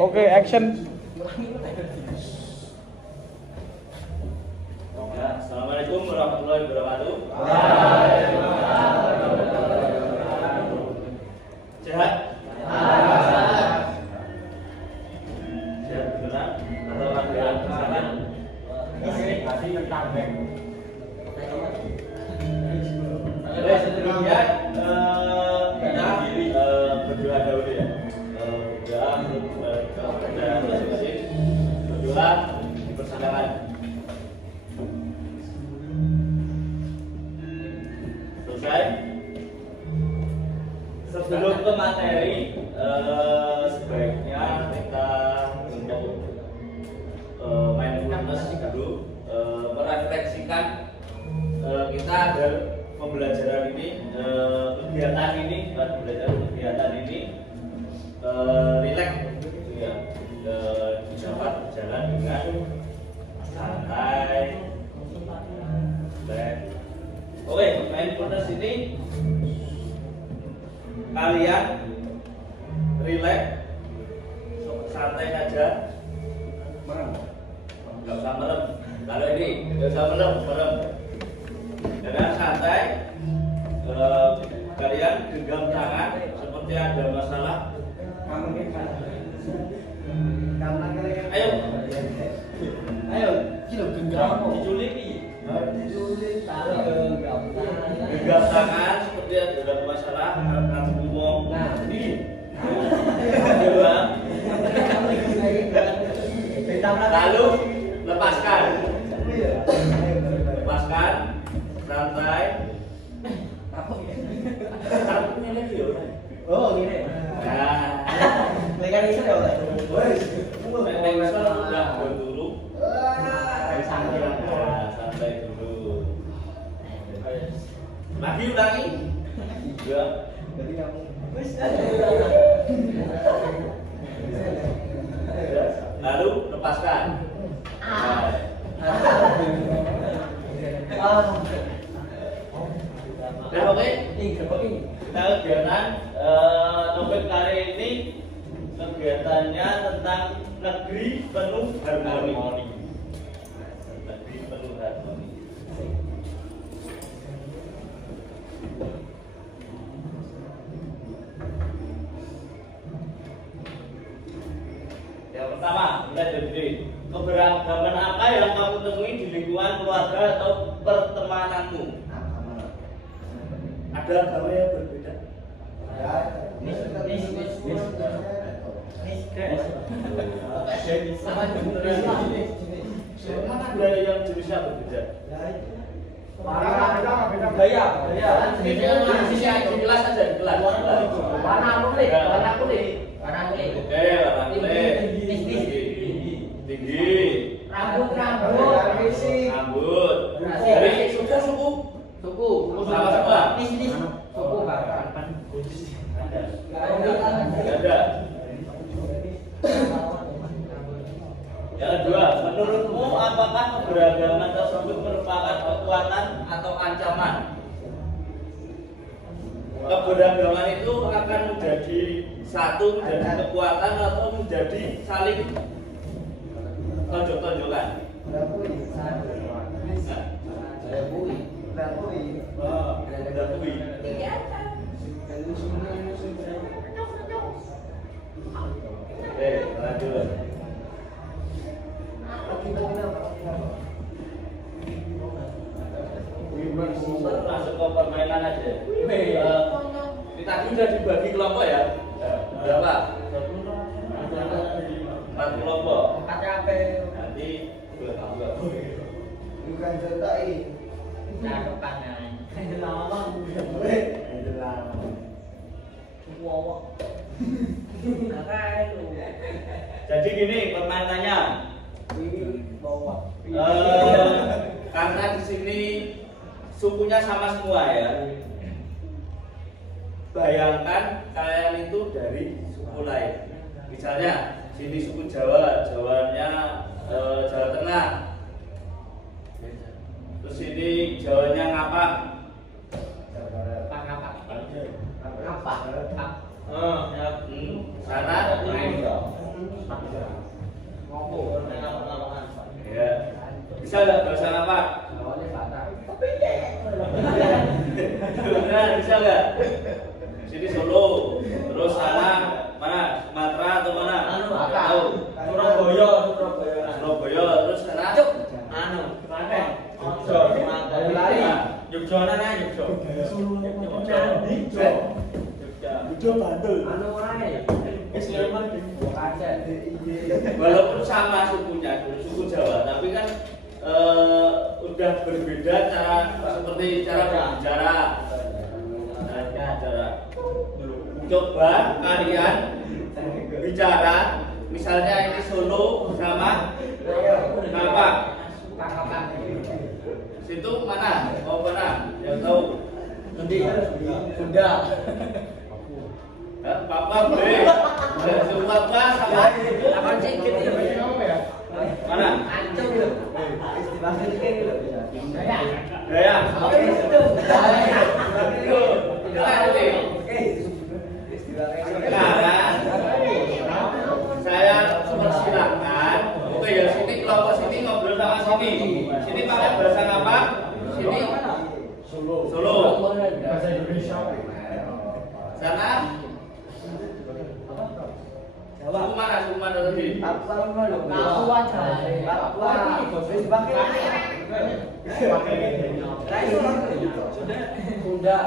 Oke, action. Ya, assalamualaikum warahmatullahi wabarakatuh. Sehat? Sehat benar? Atau ada kesalahan? Oke, sebelumnya kita berdoa dahulu ya. Berdoa dipersilakan. Selesai. Sebelum ke materi, sebaiknya kita untuk mindfulness dulu, merefleksikan kita agar pembelajaran ini, kegiatan ini, kegiatan ini rileks, gitu ya, dapat berjalan dengan santai. Oke, mindfulness ini kalian rileks, santai saja, nggak usah merem. Kalau ini nggak usah merem. Dengan santai, kalian genggam tangan seperti ada masalah. Ayo, kilo genggam, diculik. Genggam tangan seperti ada masalah, harap ngomong. Nah, ini. Lalu lepaskan. Lepaskan, santai. Takutnya lagi ya. Oh, gini. Nah, lekan iso ya, Pak. Wes. Lekan iso udah dulu. Santai dulu. Lagi ulangi. Ya. Jadi kamu. Wes. Lalu lepaskan. Nah, oke. Kita kegiatan topik kali ini kegiatannya tentang negeri penuh harmoni. Negeri penuh harmoni. Yang pertama, kita jadi keberagaman apa yang kamu temui di lingkungan keluarga atau pertemananmu? Ada agama yang berbeda? Mana ada yang jenisnya berbeda? Gaya. Ini jenisnya di kelas aja, di kelas. Warna kulit. Oke, warna kulit. Tinggi. Rambut. Dari suku. Sama semua. Suku bahkan. Ada. Yang kedua, menurutmu apakah keberagaman tersebut merupakan kekuatan atau ancaman? Keberagaman itu akan menjadi satu, menjadi kekuatan atau menjadi saling tonjok-tonjokan? Dakui. Oke, lanjut. Masuk ke permainan aja. Kita sudah dibagi kelompok ya. Berapa? 4 kelompok. Nanti bukan cetai. Jadi gini permainannya. Karena di sini sukunya sama semua ya. Bayangkan kalian itu dari suku lain. Misalnya sini suku Jawa, Jawanya Jawa Tengah. Terus ini Jawanya Ngapak. Sana Ya. Bisa nggak bahasa apa? Beneran bisa nggak? Sini Solo, terus sana mana? Sumatera atau mana? Tahu? Surabaya. Surabaya, terus sana? Klaten. Jogja nana Jogja. Bantul. Walaupun sama sukunya, suku Jawa, tapi kan udah berbeda cara seperti cara berbicara. Coba kalian bicara, misalnya ini Solo sama apa? Situ mana? Oh mana? Yang tahu? Sunda. Papa boleh. Papa sama Apa sih gitu ya? mana? Ancung gitu. Istilahnya gitu. Gaya. Sekarang saya persilahkan. Oke ya, sini kelompok sini ngobrol sama sini. Sini pakai bahasa apa? Sini Solo. Bahasa Indonesia. Sana Suku mana? Suku mana tadi? Papua aja. Papua. Sunda.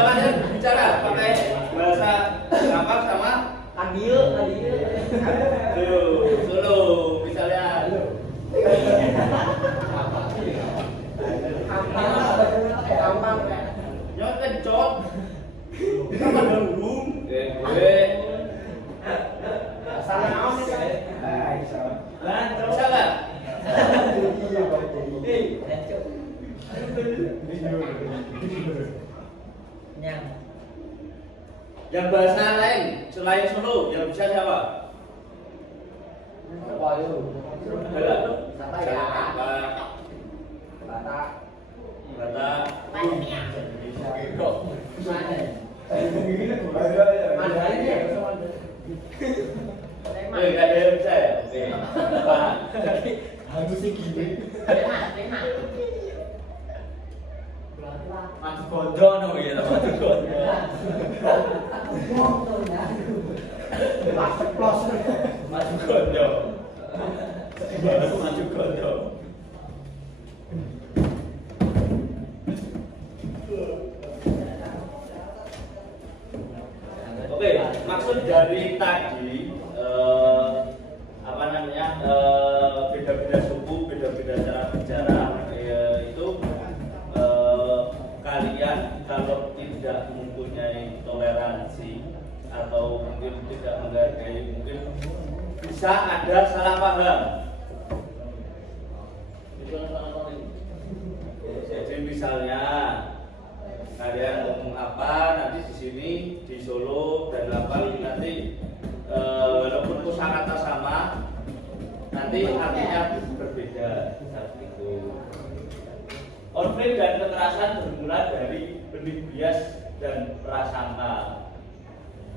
Kalian bicara pakai bahasa apa sama? Adieu. Solo, misalnya. Gampang. Nyot kencot. Sama denggung. Gue. Salah naon sih? Bisa nggak? Yang bahasa lain selain Solo yang bisa siapa? Batak. Gak ada yang bisa ya? Oke. Harusnya gini. Maju gondo no ya, maju gondo. Maju gondo. Maju gondo. Oke, maksud dari tadi apa namanya beda-beda suku, beda-beda cara bicara, itu kalian kalau tidak mempunyai toleransi atau mungkin tidak menghargai, mungkin bisa ada salah paham. Jadi misalnya kalian ngomong apa nanti di sini di Solo dan apa nanti walaupun kosakata sama nanti artinya berbeda seperti itu. Konflik dan kekerasan bermula dari benih bias dan prasangka.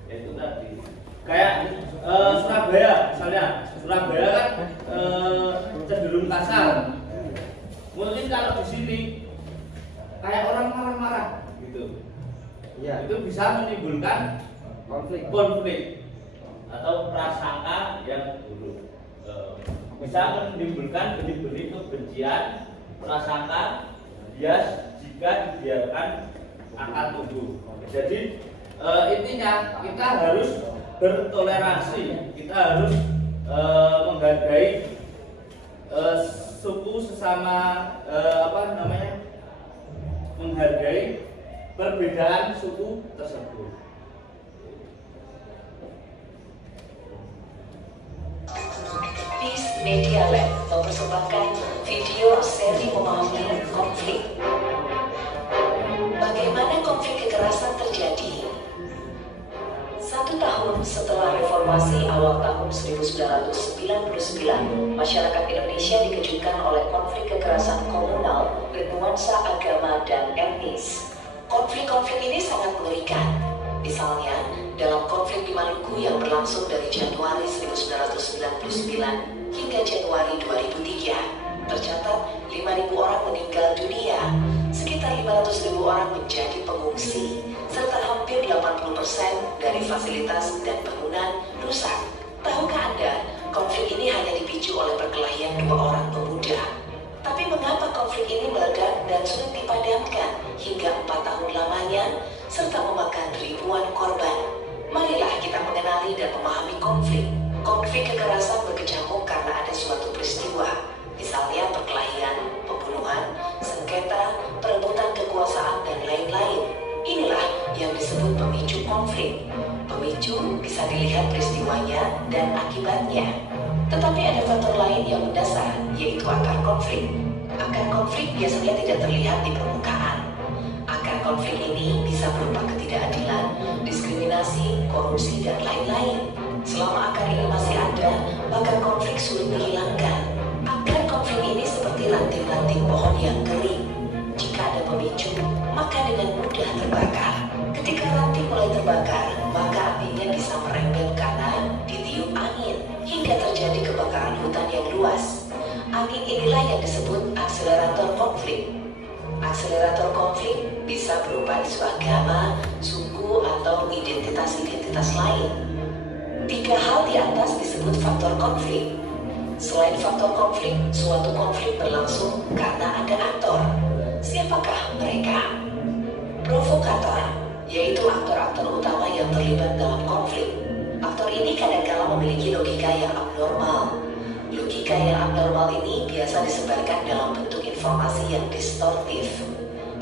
Itu tadi kayak Surabaya misalnya, Surabaya kan cenderung kasar. Mungkin kalau di sini kayak orang marah-marah gitu, Iya. itu bisa menimbulkan konflik atau prasangka yang buruk, bisa menimbulkan benih-benih kebencian, prasangka bias jika dibiarkan akan tumbuh. Jadi intinya kita harus bertoleransi, kita harus menghargai suku sesama menghargai perbedaan suku tersebut. Peace Media Lab mempersembahkan video seri memahami konflik. Bagaimana konflik kekerasan terjadi? 1 tahun setelah reformasi awal tahun 1999, masyarakat Indonesia dikejutkan oleh konflik kekerasan komunal bernuansa nuansa agama dan etnis. Konflik-konflik ini sangat mengerikan. Misalnya, dalam konflik di Maluku yang berlangsung dari Januari 1999 hingga Januari 2003, tercatat 5.000 orang meninggal dunia, sekitar 500.000 orang menjadi pengungsi, serta hampir 80% dari fasilitas dan bangunan rusak. Tahukah Anda, konflik ini hanya dipicu oleh perkelahian 2 orang pemuda. Tapi mengapa konflik ini meledak dan sulit dipadamkan hingga 4 tahun lamanya, serta memakan ribuan korban? Marilah kita mengenali dan memahami konflik. Konflik kekerasan berkecamuk karena ada suatu peristiwa, misalnya perkelahian, pembunuhan, sengketa, perebutan kekuasaan, dan lain-lain. Inilah yang disebut pemicu konflik. Pemicu bisa dilihat peristiwanya dan akibatnya. Tetapi ada faktor lain yang mendasar, yaitu akar konflik. Akar konflik biasanya tidak terlihat di permukaan. Akar konflik ini bisa berupa ketidakadilan, diskriminasi, korupsi, dan lain-lain. Selama akar ini masih ada, maka konflik sulit dihilangkan. Akar konflik ini seperti ranting-ranting pohon yang kering. Jika ada pemicu, maka dengan mudah terbakar. Ketika ranting mulai terbakar, maka apinya bisa merembet karena ditiup angin, hingga terjadi kebakaran hutan yang luas. Angin inilah yang disebut akselerator konflik. Akselerator konflik bisa berupa isu agama, suku, atau identitas-identitas lain. 3 hal di atas disebut faktor konflik. Selain faktor konflik, suatu konflik berlangsung karena ada aktor. Siapakah mereka? Provokator, yaitu aktor-aktor utama yang terlibat dalam konflik. Aktor ini kadang-kala memiliki logika yang abnormal. Logika yang abnormal ini biasa disebarkan dalam bentuk informasi yang distortif.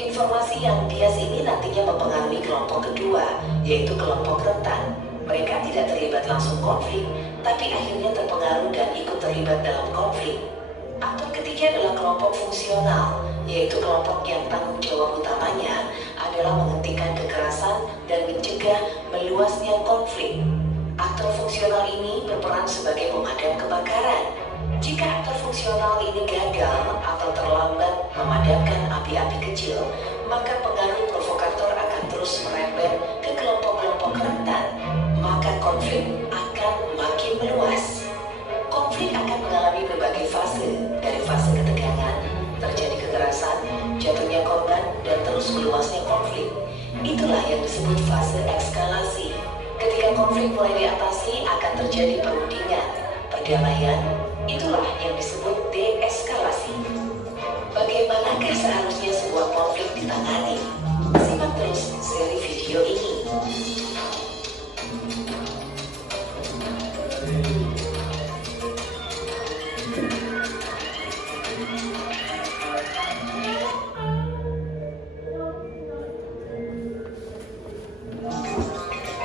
Informasi yang bias ini nantinya mempengaruhi kelompok kedua, yaitu kelompok rentan. Mereka tidak terlibat langsung konflik, tapi akhirnya terpengaruh dan ikut terlibat dalam konflik. Aktor ketiga adalah kelompok fungsional, yaitu kelompok yang tanggung jawab utamanya adalah menghentikan kekerasan dan mencegah meluasnya konflik. Aktor fungsional ini berperan sebagai pemadam kebakaran. Jika aktor fungsional ini gagal atau terlambat memadamkan api-api kecil, maka pengaruh provokator akan terus merembet ke kelompok-kelompok rentan. Maka konflik akan makin meluas. Konflik akan mengalami berbagai fase, dari fase ketegangan, terjadi kekerasan, jatuhnya korban, dan terus meluasnya konflik. Itulah yang disebut fase eskalasi. Ketika konflik mulai diatasi, akan terjadi perundingan, perdamaian. Itulah yang disebut deeskalasi. Bagaimanakah seharusnya sebuah konflik ditangani? Simak terus seri video ini.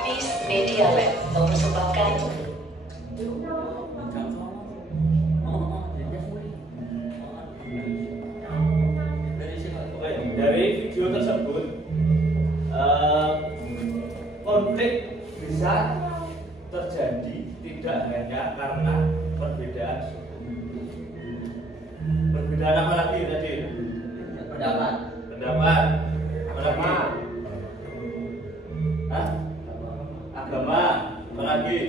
Peace Media Lab mempersembahkan dari video tersebut, konflik bisa terjadi tidak hanya karena perbedaan suku. Perbedaan apa lagi tadi? Pendapat. Pendapat. Apa lagi? Hah? Agama. Apa lagi?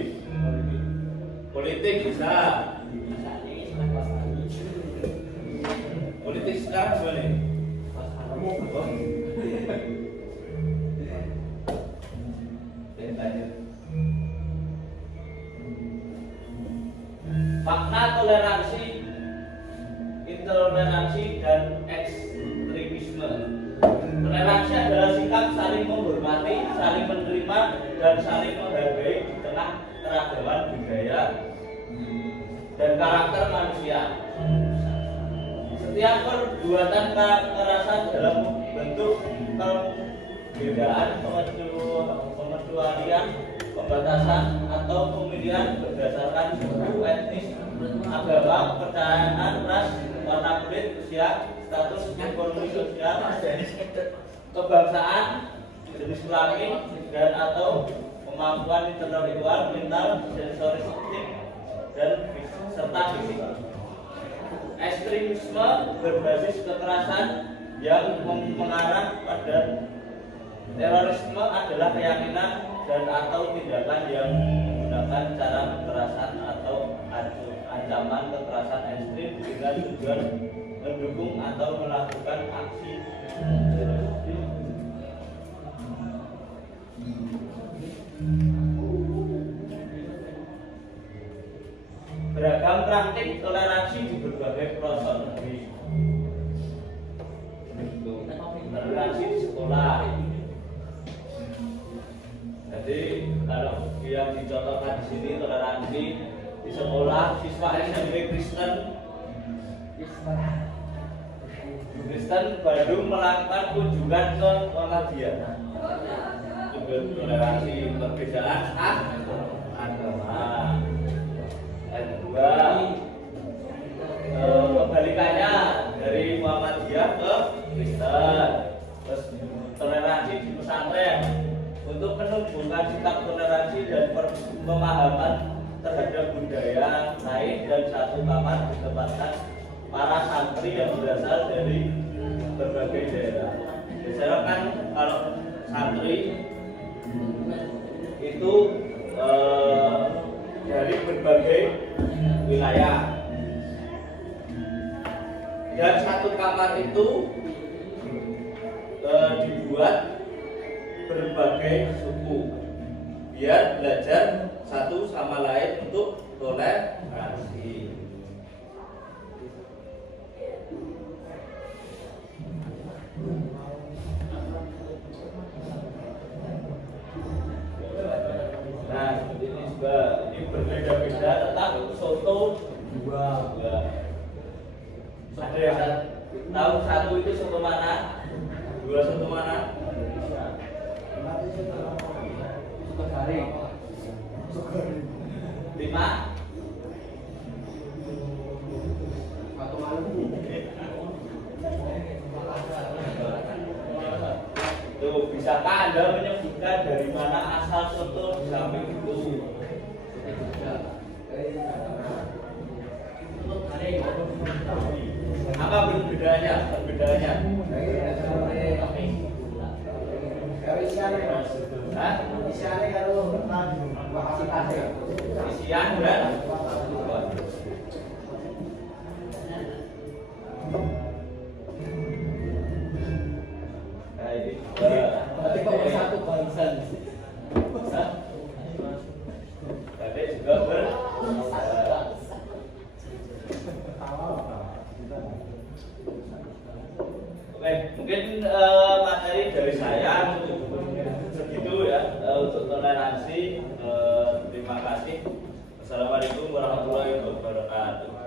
Politik bisa. Politik sekarang boleh. Makna toleransi, intoleransi, dan ekstremisme. Toleransi adalah sikap saling menghormati, saling menerima, dan saling menghargai di tengah keragaman budaya dan karakter manusia. Setiap perbuatan kekerasan dalam bentuk perbedaan, pengecualian, pembatasan, atau pemilihan berdasarkan suku, etnis, agama, kepercayaan, ras, warna kulit, usia, status ekonomi sosial, kebangsaan, jenis kelamin, dan atau kemampuan intelektual, mental, sensoristik, dan serta fisik. Ekstremisme berbasis kekerasan yang mengarah pada terorisme adalah keyakinan dan atau tindakan yang menggunakan cara kekerasan atau ancaman kekerasan ekstrim dengan tujuan mendukung atau melakukan aksi terorisme. Beragam praktik toleransi di berbagai pelosok negeri. Toleransi di sekolah. Jadi kalau yang dicontohkan di sini toleransi di sekolah, siswa SMP Kristen Bandung melakukan kunjungan ke Muhammadiyah. Juga toleransi perbedaan agama. Dan juga kebalikannya dari Muhammadiyah ke Kristen. Terus toleransi di pesantren untuk menumbuhkan sikap toleransi dan pemahaman terhadap budaya lain, dan satu kamar ditempatkan para santri yang berasal dari berbagai daerah. Biasanya kan kalau santri itu dari berbagai wilayah, dan satu kamar itu dibuat berbagai suku biar belajar satu sama lain untuk toleransi. Nah, ini juga ini berbeda-beda, tetap soto dua. Ada yang tahu satu itu soto mana? Dua soto mana? Lima. Tuh, bisakah Anda menyebutkan dari mana asal soto di samping itu? Apa perbedaannya? Isiannya kalau isian dan tapi kok satu bangsa tapi juga Oke, mungkin materi dari saya begitu ya untuk toleransi. Terima kasih. Assalamualaikum warahmatullahi wabarakatuh.